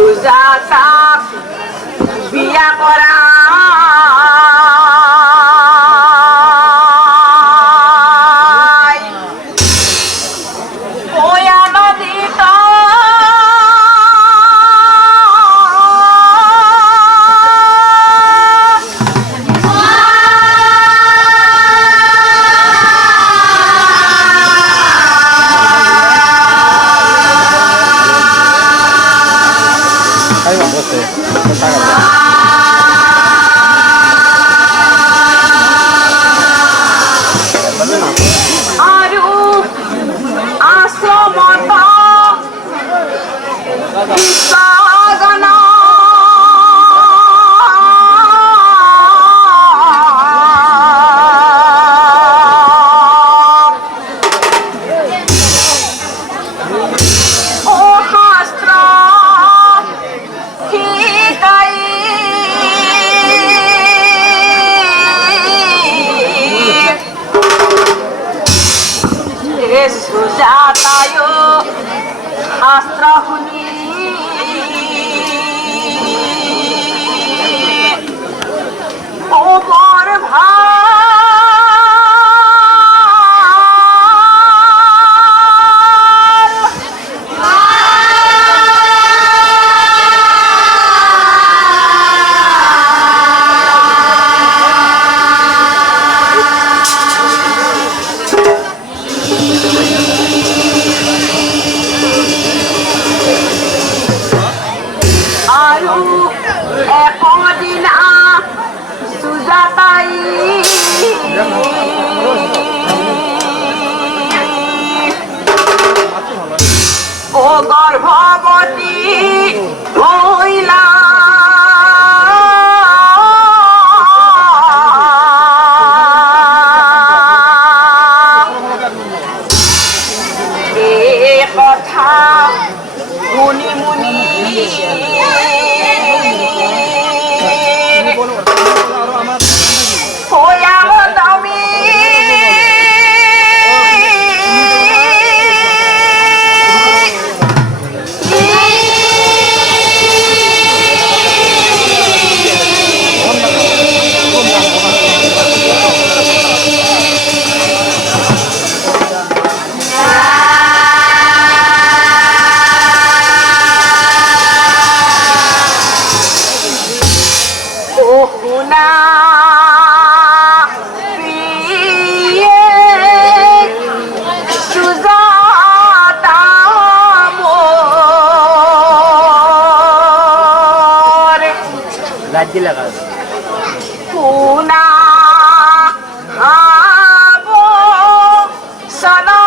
সুজাতা বিয়া করা Sujatayo astrahuni Omar bhai ও গর্ভবতী মহিলা এ কথা মুনি মুনি राज्य लगा पूना आबो सना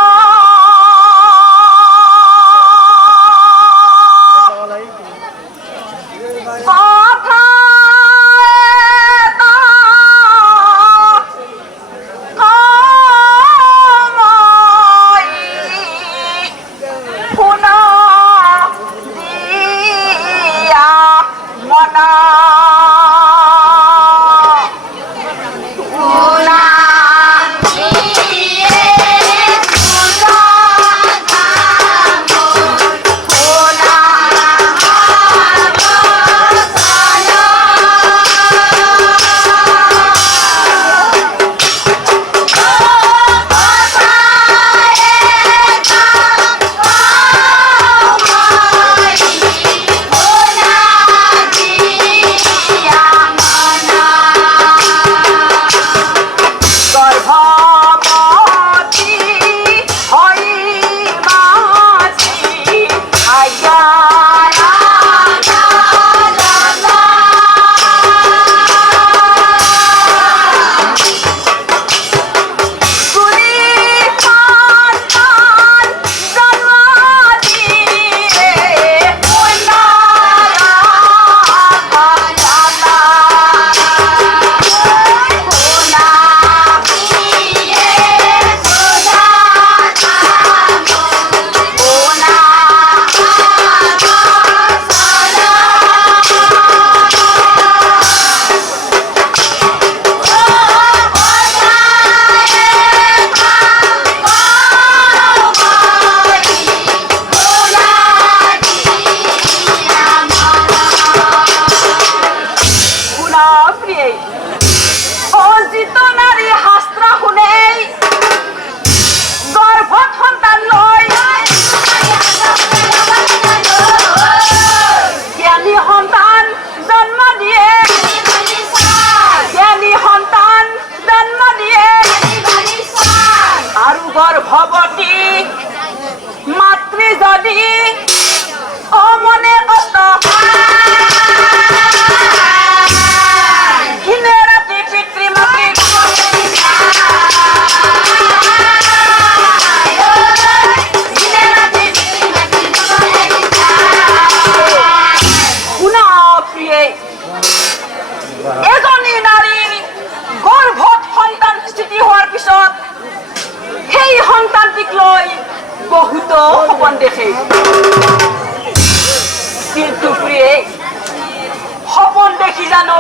কি জানো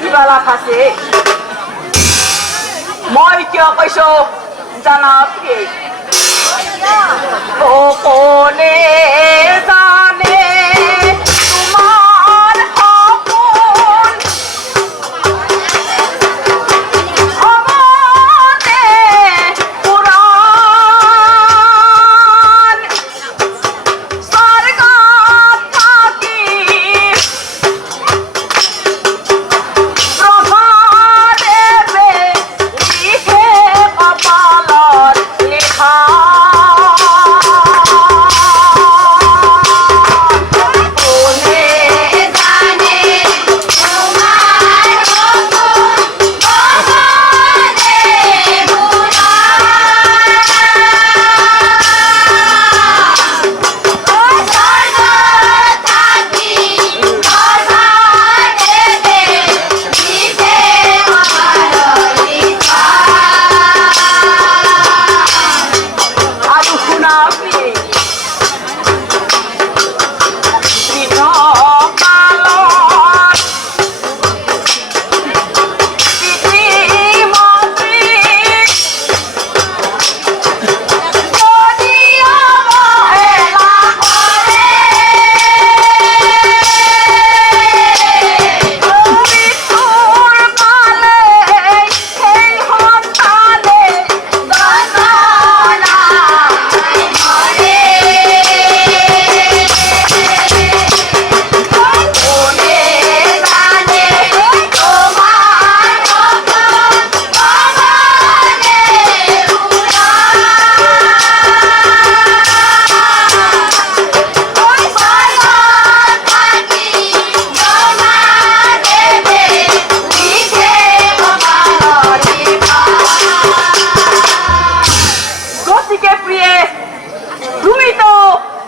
কিবা লাভ আছে মই কিয় কৈছো জানা কি ও কোনে জানে তোমার আপন আমাতে পুরাণ স্বর্গ থাকি প্রভাদেবে লিখে কপালর লেখা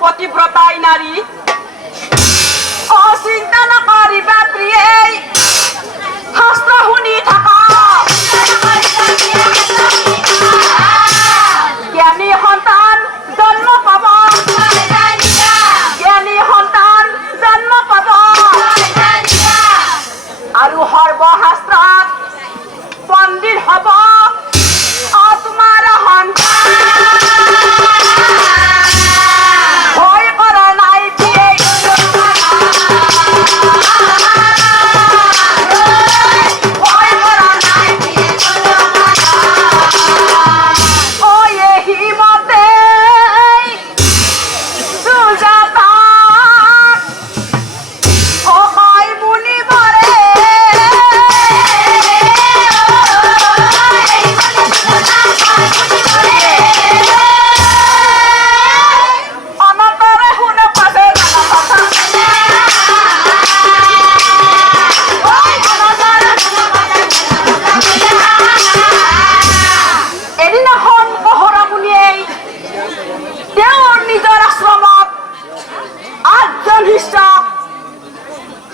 পতিব্রতাই নারী অচিন্তা নকৰিবা প্ৰিয়ে শাস্ত্ৰ শুনি থাকা জ্ঞানী সন্তান জন্ম পাব জ্ঞানী সন্তান জন্ম পাব আৰু সৰ্বশাস্ত্ৰত পণ্ডিত হ'ব তোমাৰ সন্তান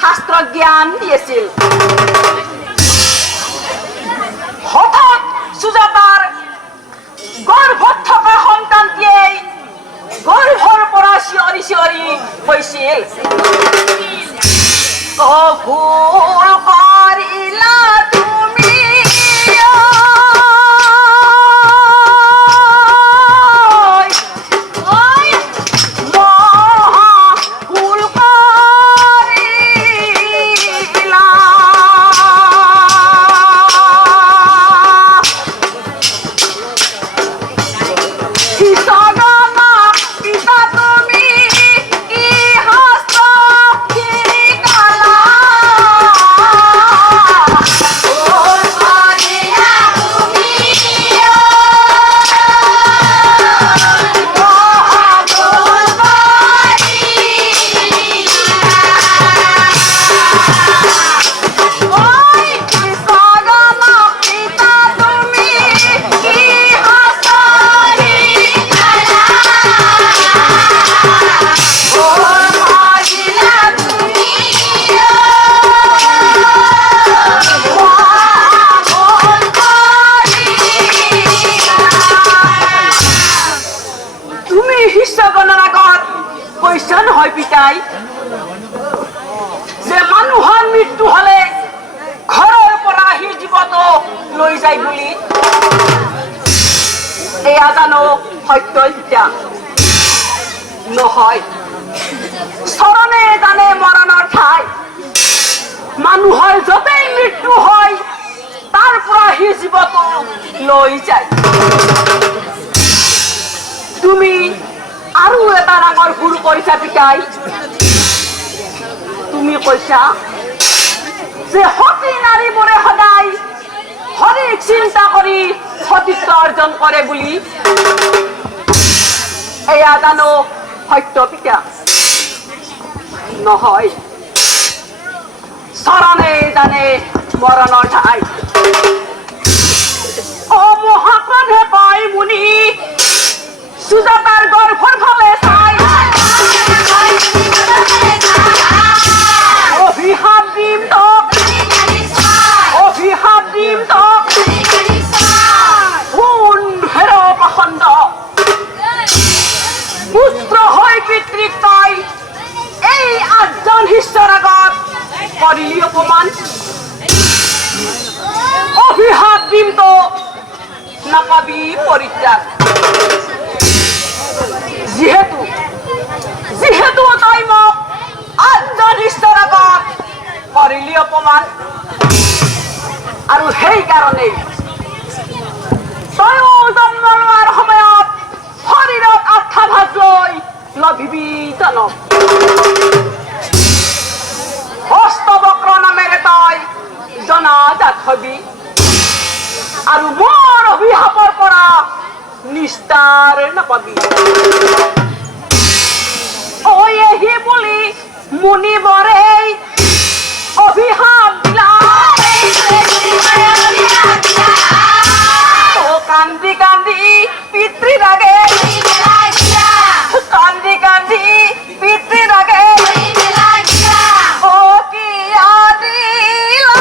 শাস্ত্ৰ জ্ঞান দিয়েছিল হঠাৎ সুজাতাৰ গৰ্ভত থকা সন্তানটিয়ে গৰ্ভৰ পৰা চিঞৰি চিঞৰি কৈছিল ভুল কৰিলা তুমি যে মানুহৰ মৃত্যু হলে লৈ যায় বুলি এয়া জানো সত্য মিথ্যা নহয় চৰণে জানে মৰণৰ ঠাই মানুহৰ য'তেই মৃত্যু হয় তাৰ পৰা সি জীৱটো লৈ যায় তুমি আৰু এটা ডাঙৰ ভুল কৰিছা পিতাই তুমি কৈছা যে সতী নাৰীবোৰে সদায় হৰিক চিন্তা কৰি সতীত্ব অৰ্জন কৰে বুলি এয়া জানো সত্য পিতা নহয় চৰণে জানে মৰণৰ ঠাই অ মহাক্ৰমে কয় মুনি সুজাতাৰ গৰ্ভৰ ফালে চাই অভিশাপ দিম তোক অভিশাপ দিম তোক শুন হেৰ পাখণ্ড পুত্ৰ হৈ পিতৃক তই এই 8জন শিষ্যৰ আগত কৰিলি অপমান অভিশাপ দিম তোক নাপাবি পৰিত্যাগ যিহেতু তই মোক 8জন শিষ্যৰ আগত কৰিলি অপমান আৰু সেইকাৰণে তয়ো জন্ম লোৱাৰ সময়ত শৰীৰত আত্মাভাস লৈ লভিবি জনক হস্তবক্ৰ নামেৰে তই জনাজাত হবি আৰু মোৰ অভিশাপৰ পৰা নিস্তাৰ নাপাবি এহি বুলি মুনিবৰে অভিশাপ দিলা কান্দি কান্দি পিতৃ লাগে কান্দি কান্দি পিতৃ লাগে ও কি আদিলা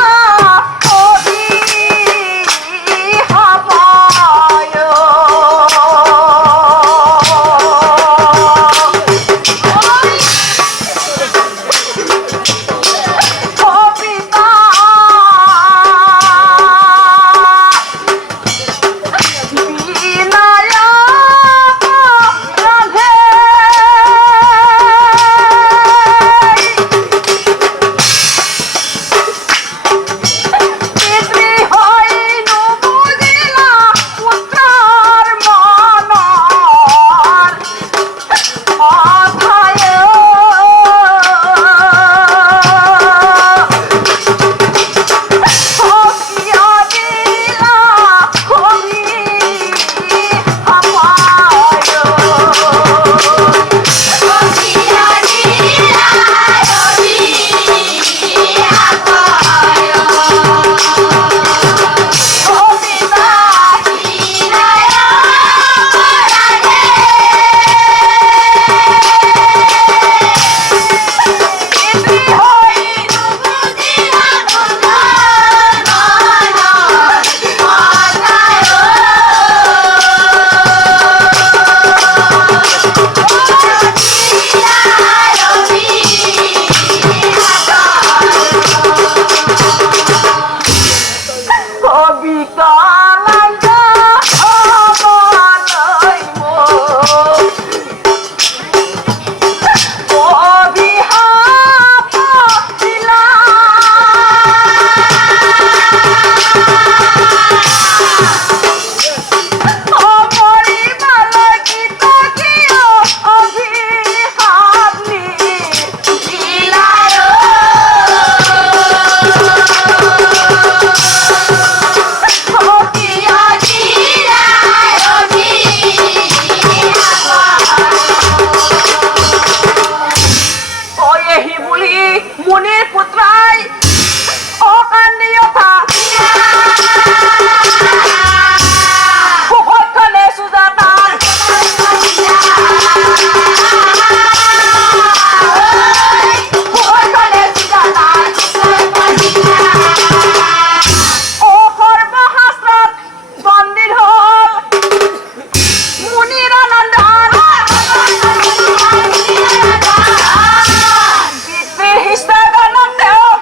Stay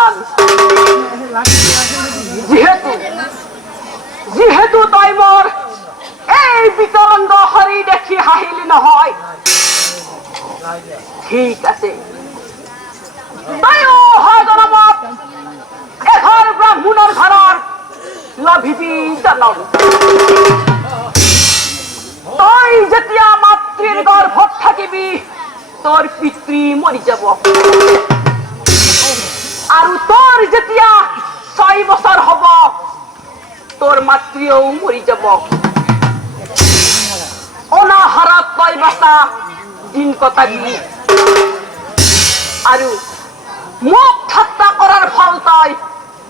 সন্তান যিহেতু তই মোৰ এই বিতৰংগ হৰি দেখি হাঁহিলি নহয় ঠিক আছে তইও হয় জনমত এঘৰ ব্ৰাহ্মণৰ ঘৰৰ লভিবি জনম তই যেতিয়া মাতৃৰ গৰ্ভত থাকিবি তোৰ পিতৃ মৰি যাব আৰু তোৰ যেতিয়া 6 বছৰ হ'ব তোৰ মাতৃও মৰি যাব অনাহাৰত তই বাছা দিন কটাবি আৰু মোক ঠাট্টা কৰাৰ ফল তই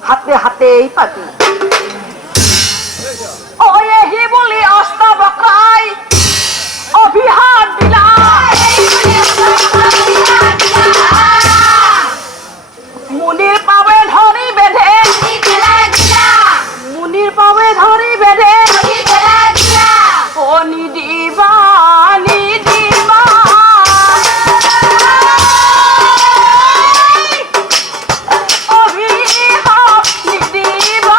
হাতে হাতেই পাবি এহি বুলি অষ্টবক্ৰাই অভিশাপ দিলা মুনিৰ পাৱে ধৰি বেধে মুনিৰ পাৱে ধৰি বেধে নিদিবা নিদিবা অভিশাপ নিদিবা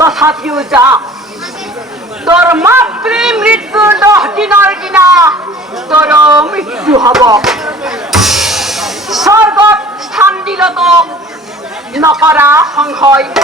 তথাপিও যা তোর মাতৃ মৃত্যু 10 দিনের দিনা তোর মৃত্যু হব স্বর্গত স্থান দিল ভৰা সংশয়